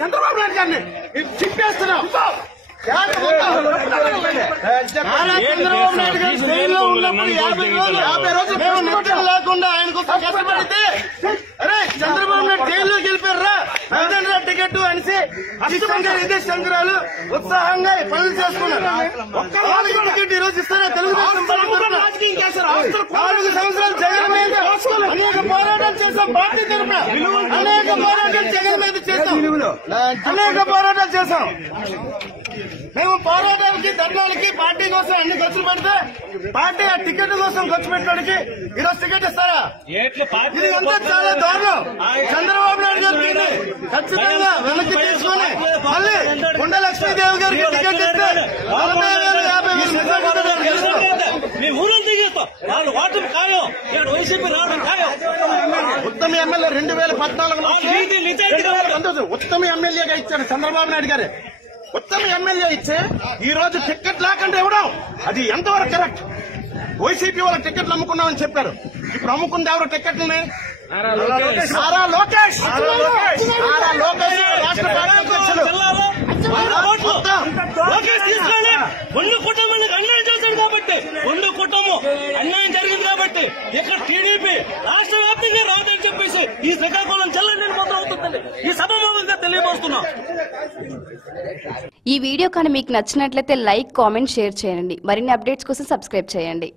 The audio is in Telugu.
చంద్రబాబు నాయుడు గారిని చిప్పేస్తున్నాం. చంద్రబాబు నాయుడు గారు జైల్లో ఉన్నప్పుడు 50 రోజులు మేము నిద్ర లేకుండా ఆయన కోసం కష్టపడితే అరే చంద్రబాబు నాయుడు జైల్లోకి వెళ్ళిపోయారా నరేంద్ర టికెట్ అనేసి ఇదే సంక్రాలు ఉత్సాహంగా పనులు చేసుకున్నారు. ఒక్క టికెట్ ఈ రోజు ఇస్తారా? తెలుగుదేశం 4 సంవత్సరాలు జగన్ మీద అనేక పోరాటాలు చేశాం. పార్టీ తరఫున అనేక పోరాటాలు జగన్ మీద చేశాం. అనేక పోరాటాలు చేశాం. మేము పోరాటానికి ధర్నాలకి పార్టీ కోసం అన్ని ఖర్చులు పెడితే పార్టీ ఆ టికెట్ కోసం ఖర్చు పెట్టడానికి ఈరోజు టికెట్ ఇస్తారా? ఇది అంతా చాలా దారుణం. చంద్రబాబు నాయుడు గారికి ఖచ్చితంగా వెనక్కి తీసుకుని మళ్ళీ కొండ లక్ష్మీదేవి గారికి టికెట్ ఇస్తే 40,000-50,000 ఉత్తమ ఎమ్మెల్యే 2014 ఉత్తమ ఎమ్మెల్యేగా ఇచ్చారు చంద్రబాబు నాయుడు గారు. ఉత్తమ ఎమ్మెల్యే ఇచ్చే ఈ రోజు టికెట్ లేకుండా ఇవ్వడం అది ఎంతవరకు కరెక్ట్? వైసీపీ వాళ్ళ టికెట్లు అమ్ముకున్నామని చెప్పారు. ఇప్పుడు అమ్ముకుంది ఎవరు టికెట్లని? నారా లోకేష్ రాష్ట్ర పార్టీ అధ్యక్షులు. ఒళ్ళు కుటుంబానికి అన్యాయం చేశాడు కాబట్టి, ఒళ్ళు కుటుంబం అన్యాయం జరిగింది కాబట్టి ఇక్కడ టీడీపీ రాష్ట్ర వ్యాప్తంగా రాదని చెప్పేసి ఈ శ్రీకాకుళం జిల్లా నిర్మాతం అవుతుందండి. ఈ సభాముఖంగా తెలియబోస్తున్నాం. ఈ వీడియో కానీ మీకు నచ్చినట్లయితే లైక్, కామెంట్, షేర్ చేయండి. మరిన్ని అప్డేట్స్ కోసం సబ్స్క్రైబ్ చేయండి.